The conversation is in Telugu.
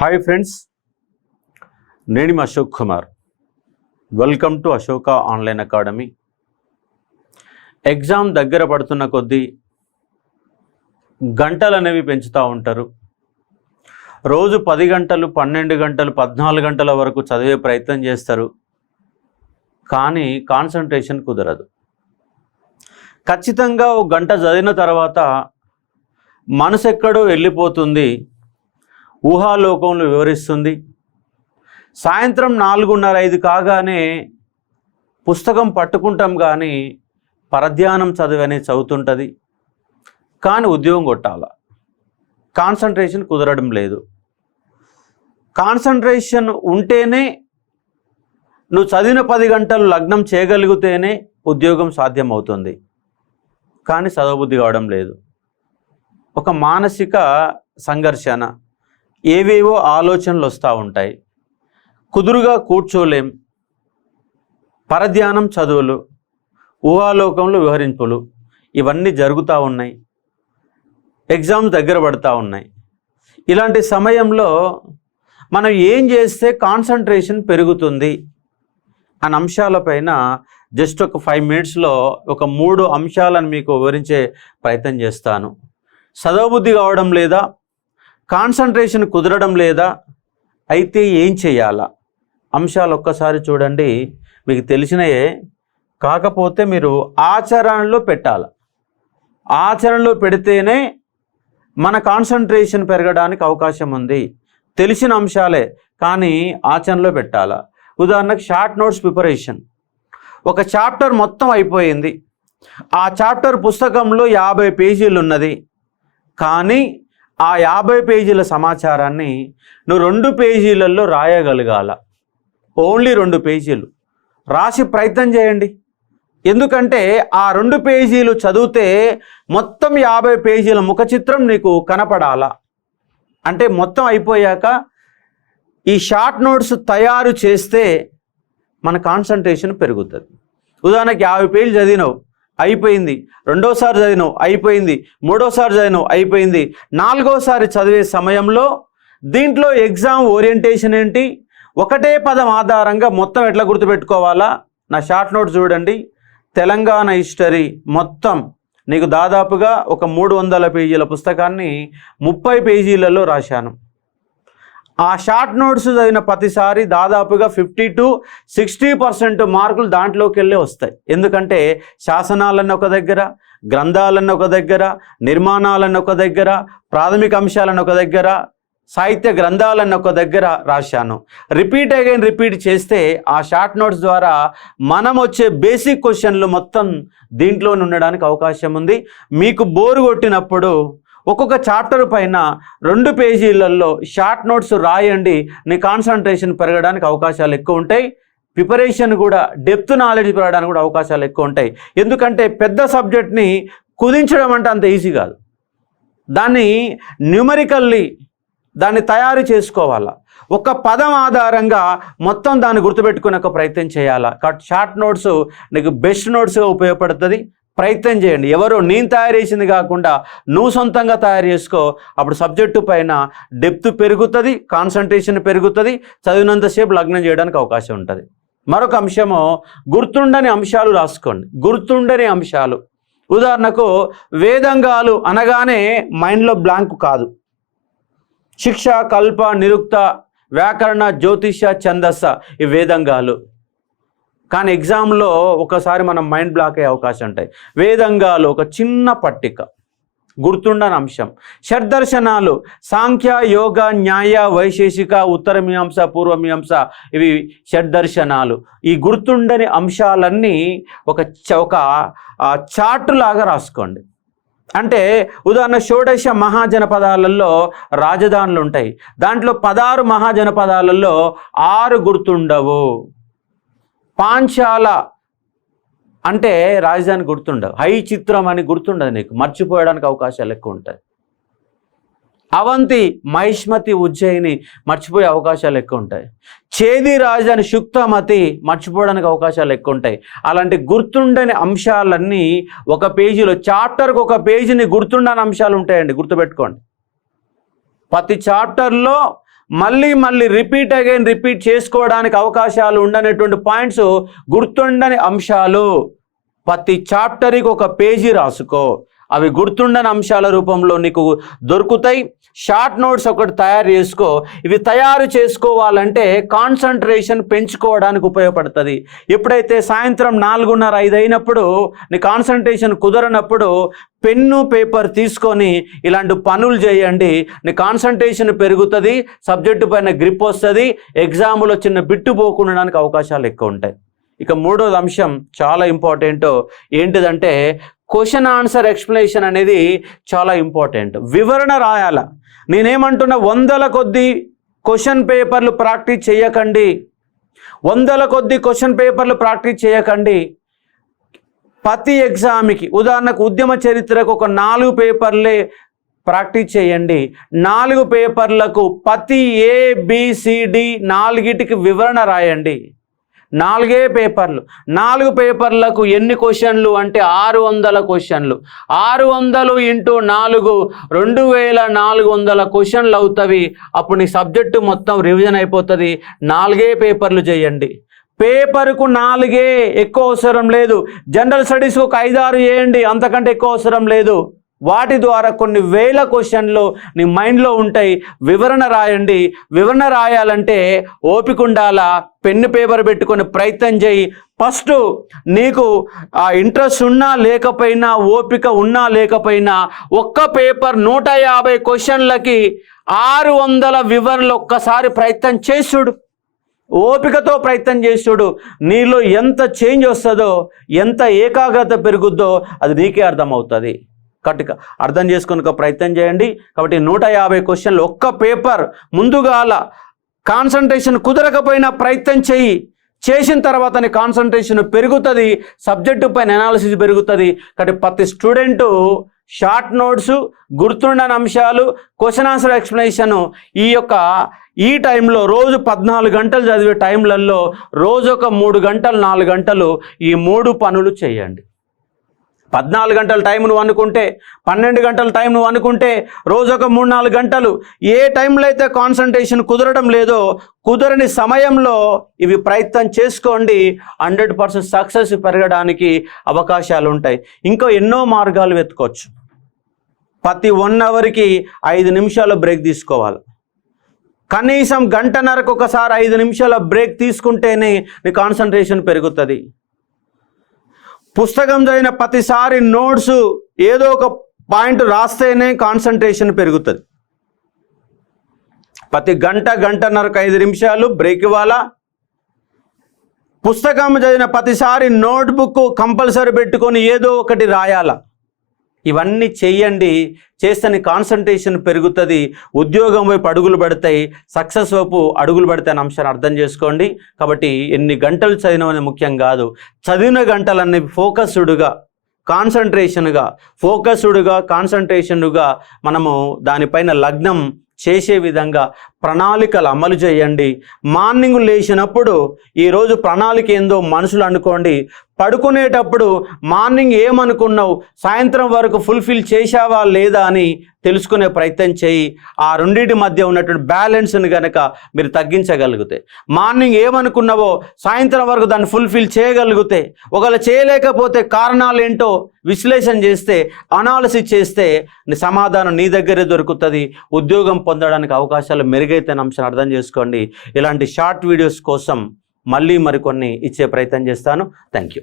హాయ్ ఫ్రెండ్స్ నేను Ashok Kumar. Welcome to Ashoka online academy exam దగ్గర పడుతున్న కొద్దీ గంటలు అనేవి పెంచుతూ ఉంటారు. రోజు పది గంటలు పన్నెండు గంటలు పద్నాలుగు గంటల వరకు చదివే ప్రయత్నం చేస్తారు. కానీ కాన్సన్ట్రేషన్ కుదరదు. ఖచ్చితంగా ఒక గంట చదివిన తర్వాత మనసు ఎక్కడో వెళ్ళిపోతుంది. ఊహాలోకంలో వివరిస్తుంది. సాయంత్రం నాలుగున్నర ఐదు కాగానే పుస్తకం పట్టుకుంటాం కానీ పరధ్యానం చదివనే చదువుతుంటుంది. కానీ ఉద్యోగం కొట్టాల. కాన్సన్ట్రేషన్ కుదరడం లేదు. కాన్సన్ట్రేషన్ ఉంటేనే నువ్వు చదివిన పది గంటలు లగ్నం చేయగలిగితేనే ఉద్యోగం సాధ్యమవుతుంది. కానీ చదవబుద్ధి కావడం లేదు. ఒక మానసిక సంఘర్షణ. ఏవేవో ఆలోచనలు వస్తూ ఉంటాయి. కుదురుగా కూర్చోలేం. పరధ్యానం చదువులు ఊహాలోకంలో వివరింపులు ఇవన్నీ జరుగుతూ ఉన్నాయి. ఎగ్జామ్స్ దగ్గర పడుతూ ఉన్నాయి. ఇలాంటి సమయంలో మనం ఏం చేస్తే కాన్సన్ట్రేషన్ పెరుగుతుంది అనే అంశాలపైన జస్ట్ ఒక ఫైవ్ మినిట్స్లో ఒక మూడు అంశాలను మీకు వివరించే ప్రయత్నం చేస్తాను. చదవబుద్ధి కావడం లేదా కాన్సన్ట్రేషన్ కుదరడం లేదా అయితే ఏం చేయాలా? అంశాలు ఒక్కసారి చూడండి. మీకు తెలిసినయే. కాకపోతే మీరు ఆచరణలో పెట్టాలి. ఆచరణలో పెడితేనే మన కాన్సన్ట్రేషన్ పెరగడానికి అవకాశం ఉంది. తెలిసిన అంశాలే కానీ ఆచరణలో పెట్టాలా. ఉదాహరణకు షార్ట్ నోట్స్ ప్రిపరేషన్. ఒక చాప్టర్ మొత్తం అయిపోయింది. ఆ చాప్టర్ పుస్తకంలో యాభై పేజీలు ఉన్నది కానీ ఆ యాభై పేజీల సమాచారాన్ని నువ్వు రెండు పేజీలలో రాయగలగాల. ఓన్లీ రెండు పేజీలు. రాసి ప్రయత్నం చేయండి. ఎందుకంటే ఆ రెండు పేజీలు చదివితే మొత్తం యాభై పేజీల ముఖ చిత్రం నీకు కనపడాలా. అంటే మొత్తం అయిపోయాక ఈ షార్ట్ నోట్స్ తయారు చేస్తే మన కాన్సన్ట్రేషన్ పెరుగుతుంది. ఉదాహరణకి యాభై పేజీలు చదివినావు. అయిపోయింది. రెండోసారి చదివినావు అయిపోయింది. మూడోసారి చదివినావు అయిపోయింది. నాలుగోసారి చదివే సమయంలో దీంట్లో ఎగ్జామ్ ఓరియంటేషన్ ఏంటి? ఒకటే పదం ఆధారంగా మొత్తం ఎట్లా గుర్తుపెట్టుకోవాలా? నా షార్ట్ నోట్ చూడండి. తెలంగాణ హిస్టరీ మొత్తం నీకు దాదాపుగా ఒక మూడు వందల పేజీల పుస్తకాన్ని ముప్పై పేజీలలో రాశాను. ఆ షార్ట్ నోట్స్ చదివిన ప్రతిసారి దాదాపుగా ఫిఫ్టీ టు సిక్స్టీ పర్సెంట్ మార్కులు దాంట్లోకి వెళ్ళే వస్తాయి. ఎందుకంటే శాసనాలను ఒక దగ్గర గ్రంథాలన్న ఒక దగ్గర నిర్మాణాలను ఒక దగ్గర ప్రాథమిక అంశాలను ఒక దగ్గర సాహిత్య గ్రంథాలను ఒక దగ్గర రాశాను. రిపీట్ అగైన్ రిపీట్ చేస్తే ఆ షార్ట్ నోట్స్ ద్వారా మనం వచ్చే బేసిక్ క్వశ్చన్లు మొత్తం దీంట్లోనే ఉండడానికి అవకాశం ఉంది. మీకు బోరు కొట్టినప్పుడు ఒక్కొక్క చాప్టర్ పైన రెండు పేజీలలో షార్ట్ నోట్స్ రాయండి. నీ కాన్సన్ట్రేషన్ పెరగడానికి అవకాశాలు ఎక్కువ ఉంటాయి. ప్రిపరేషన్ కూడా డెప్త్ నాలెడ్జ్ పెరగడానికి కూడా అవకాశాలు ఎక్కువ ఉంటాయి. ఎందుకంటే పెద్ద సబ్జెక్ట్ని కుదించడం అంటే అంత ఈజీ కాదు. దాన్ని న్యూమరికల్లీ దాన్ని తయారు చేసుకోవాలా. ఒక పదం ఆధారంగా మొత్తం దాన్ని గుర్తుపెట్టుకునే ఒక ప్రయత్నం చేయాలా. కాబట్టి షార్ట్ నోట్స్ నీకు బెస్ట్ నోట్స్గా ఉపయోగపడుతుంది. ప్రయత్నం చేయండి. ఎవరో నేను తయారు చేసింది కాకుండా నువ్వు సొంతంగా తయారు చేసుకో. అప్పుడు సబ్జెక్టు పైన డెప్త్ పెరుగుతుంది కాన్సన్ట్రేషన్ పెరుగుతుంది చదివినంతసేపు లగ్నం చేయడానికి అవకాశం ఉంటుంది. మరొక అంశము గుర్తుండని అంశాలు రాసుకోండి. గుర్తుండని అంశాలు. ఉదాహరణకు వేదంగాలు అనగానే మైండ్లో బ్లాంక్ కాదు. శిక్ష కల్ప నిరుక్త వ్యాకరణ జ్యోతిష ఛందస్స ఈ వేదంగాలు. కానీ ఎగ్జామ్లో ఒకసారి మనం మైండ్ బ్లాక్ అయ్యే అవకాశం ఉంటాయి. వేదంగాలు ఒక చిన్న పట్టిక గుర్తుండని అంశం. షడ్దర్శనాలు సాంఖ్య యోగ న్యాయ వైశేషిక ఉత్తర మీమాంస పూర్వ మీమాంస ఇవి షడ్దర్శనాలు. ఈ గుర్తుండని అంశాలన్నీ ఒక చ- ఒక ఆ, లాగా రాసుకోండి. అంటే ఉదాహరణ షోడశ మహాజనపదాలలో రాజధానులు ఉంటాయి. దాంట్లో పదహారు మహాజనపదాలలో ఆరు గుర్తుండవు. పాంచాల అంటే రాజధాని గుర్తుండవు హై చిత్రం అని గుర్తుండదు నీకు. మర్చిపోయడానికి అవకాశాలు ఎక్కువ ఉంటాయి. అవంతి మహిష్మతి ఉజ్జయిని మర్చిపోయే అవకాశాలు ఎక్కువ ఉంటాయి. చేది రాజధాని శుక్తమతి మర్చిపోవడానికి అవకాశాలు ఎక్కువ ఉంటాయి. అలాంటి గుర్తుండని అంశాలన్నీ ఒక పేజీలో చాప్టర్కి ఒక పేజీని గుర్తుండని అంశాలు ఉంటాయండి. గుర్తుపెట్టుకోండి. ప్రతి చాప్టర్లో మళ్ళీ మళ్ళీ రిపీట్ అగైన్ రిపీట్ చేసుకోవడానికి అవకాశాలు ఉండనటువంటి పాయింట్స్ గుర్తుండని అంశాలు. ప్రతి చాప్టర్కి ఒక పేజీ రాసుకో. అవి గుర్తుండని అంశాల రూపంలో నీకు దొరుకుతాయి. షార్ట్ నోట్స్ ఒకటి తయారు చేసుకో. ఇవి తయారు చేసుకోవాలంటే కాన్సన్ట్రేషన్ పెంచుకోవడానికి ఉపయోగపడుతుంది. ఎప్పుడైతే సాయంత్రం నాలుగున్నర ఐదు అయినప్పుడు నీ కాన్సన్ట్రేషన్ కుదరనప్పుడు పెన్ను పేపర్ తీసుకొని ఇలాంటి పనులు చేయండి. నీ కాన్సన్ట్రేషన్ పెరుగుతుంది సబ్జెక్టు పైన గ్రిప్ వస్తుంది ఎగ్జామ్లో చిన్న బిట్టు పోకుండడానికి అవకాశాలు ఎక్కువ ఉంటాయి. ఇక మూడోది అంశం చాలా ఇంపార్టెంట్ ఏంటిదంటే క్వశ్చన్ ఆన్సర్ ఎక్స్ప్లెనేషన్ అనేది చాలా ఇంపార్టెంట్ వివరణ రాయాల. నేనేమంటున్నా వందల కొద్ది క్వశ్చన్ పేపర్లు ప్రాక్టీస్ చేయకండి. వందల కొద్ది క్వశ్చన్ పేపర్లు ప్రాక్టీస్ చేయకండి. ప్రతి ఎగ్జామ్కి ఉదాహరణకు ఉద్యమ చరిత్రకు ఒక నాలుగు పేపర్లే ప్రాక్టీస్ చేయండి. నాలుగు పేపర్లకు ప్రతి ఏబిసిడి నాలుగిటికి వివరణ రాయండి. నాలుగే పేపర్లు. నాలుగు పేపర్లకు ఎన్ని క్వశ్చన్లు అంటే ఆరు వందల క్వశ్చన్లు. ఆరు వందలు ఇంటూ నాలుగు రెండు వేల నాలుగు వందల క్వశ్చన్లు అవుతాయి అప్పుడు నీ సబ్జెక్టు మొత్తం రివిజన్ అయిపోతుంది. నాలుగే పేపర్లు చేయండి. పేపర్కు నాలుగే ఎక్కువ అవసరం లేదు. జనరల్ స్టడీస్కు ఒక ఐదారు చేయండి. అంతకంటే ఎక్కువ అవసరం లేదు. వాటి ద్వారా కొన్ని వేల క్వశ్చన్లు నీ మైండ్లో ఉంటాయి. వివరణ రాయండి. వివరణ రాయాలంటే ఓపిక ఉండాలా పెన్ను పేపర్ పెట్టుకొని ప్రయత్నం చేయి. ఫస్ట్ నీకు ఆ ఇంట్రెస్ట్ ఉన్నా లేకపోయినా ఓపిక ఉన్నా లేకపోయినా ఒక్క పేపర్ నూట యాభై క్వశ్చన్లకి ఆరు వందల వివరణలు ఒక్కసారి ప్రయత్నం చేసుడు ఓపికతో ప్రయత్నం చేసుడు నీలో ఎంత చేంజ్ వస్తుందో ఎంత ఏకాగ్రత పెరుగుద్దో అది నీకే అర్థమవుతుంది. కట్టుక. అర్థం చేసుకుని ప్రయత్నం చేయండి. కాబట్టి నూట యాభై క్వశ్చన్లు ఒక్క పేపర్ ముందుగాల కాన్సన్ట్రేషన్ కుదరకపోయినా ప్రయత్నం చేయి. చేసిన తర్వాత నీ కాన్సన్ట్రేషన్ పెరుగుతుంది. సబ్జెక్టు పైన అనాలిసిస్ పెరుగుతుంది. కాబట్టి ప్రతి స్టూడెంటు షార్ట్ నోట్స్ గుర్తుండని అంశాలు క్వశ్చన్ ఆన్సర్ ఎక్స్ప్లెనేషన్ ఈ యొక్క ఈ టైంలో రోజు పద్నాలుగు గంటలు చదివే టైంలలో రోజు ఒక మూడు గంటలు నాలుగు గంటలు ఈ మూడు పనులు చేయండి. పద్నాలుగు గంటల టైం నువ్వు అనుకుంటే పన్నెండు గంటల టైం నువ్వు అనుకుంటే రోజు ఒక మూడు నాలుగు గంటలు ఏ టైంలో అయితే కాన్సన్ట్రేషన్ కుదరడం లేదో కుదరని సమయంలో ఇవి ప్రయత్నం చేసుకోండి. హండ్రెడ్ పర్సెంట్ సక్సెస్ పెరగడానికి అవకాశాలు ఉంటాయి. ఇంకా ఎన్నో మార్గాలు వెతుకోవచ్చు ప్రతి వన్ అవర్కి ఐదు నిమిషాలు బ్రేక్ తీసుకోవాలి. కనీసం గంటన్నరకు ఒకసారి ఐదు నిమిషాల బ్రేక్ తీసుకుంటేనే నీ కాన్సన్ట్రేషన్ పెరుగుతుంది. పుస్తకం చదివిన ప్రతిసారి నోట్స్ ఏదో ఒక పాయింట్ రాస్తేనే కాన్సన్ట్రేషన్ పెరుగుతుంది. ప్రతి గంట గంటన్నరకు ఐదు నిమిషాలు బ్రేక్ ఇవ్వాలా? పుస్తకం చదివిన ప్రతిసారి నోట్బుక్ కంపల్సరీ పెట్టుకొని ఏదో ఒకటి రాయాలా? ఇవన్నీ చేయండి చేస్తే కాన్సన్ట్రేషన్ పెరుగుతుంది. ఉద్యోగం వైపు అడుగులు పడతాయి. సక్సెస్ వైపు అడుగులు పడతాయి అనే అంశాన్ని అర్థం చేసుకోండి. కాబట్టి ఎన్ని గంటలు చదివినవని ముఖ్యం కాదు. చదివిన గంటలన్నీ ఫోకస్డ్గా కాన్సన్ట్రేషన్గా ఫోకస్డ్గా కాన్సన్ట్రేషన్గా మనము దానిపైన లగ్నం చేసే విధంగా ప్రణాళికలు అమలు చేయండి. మార్నింగ్ లేచినప్పుడు ఈరోజు ప్రణాళిక ఏందో మనుషులు అనుకోండి. పడుకునేటప్పుడు మార్నింగ్ ఏమనుకున్నావు? సాయంత్రం వరకు ఫుల్ఫిల్ చేశావా లేదా అని తెలుసుకునే ప్రయత్నం చేయి. ఆ రెండింటి మధ్య ఉన్నటువంటి బ్యాలెన్స్ని కనుక మీరు తగ్గించగలిగితే. మార్నింగ్ ఏమనుకున్నావో? సాయంత్రం వరకు దాన్ని ఫుల్ఫిల్ చేయగలిగితే. ఒకవేళ చేయలేకపోతే కారణాలు ఏంటో విశ్లేషణ చేస్తే అనాలసిస్ చేస్తే నీ సమాధానం నీ దగ్గరే దొరుకుతుంది. ఉద్యోగం పొందడానికి అవకాశాలు మెరుగు మెరుగైతే అంశాన్ని అర్థం చేసుకోండి. ఇలాంటి షార్ట్ వీడియోస్ కోసం మళ్ళీ మరికొన్ని ఇచ్చే ప్రయత్నం చేస్తాను. Thank you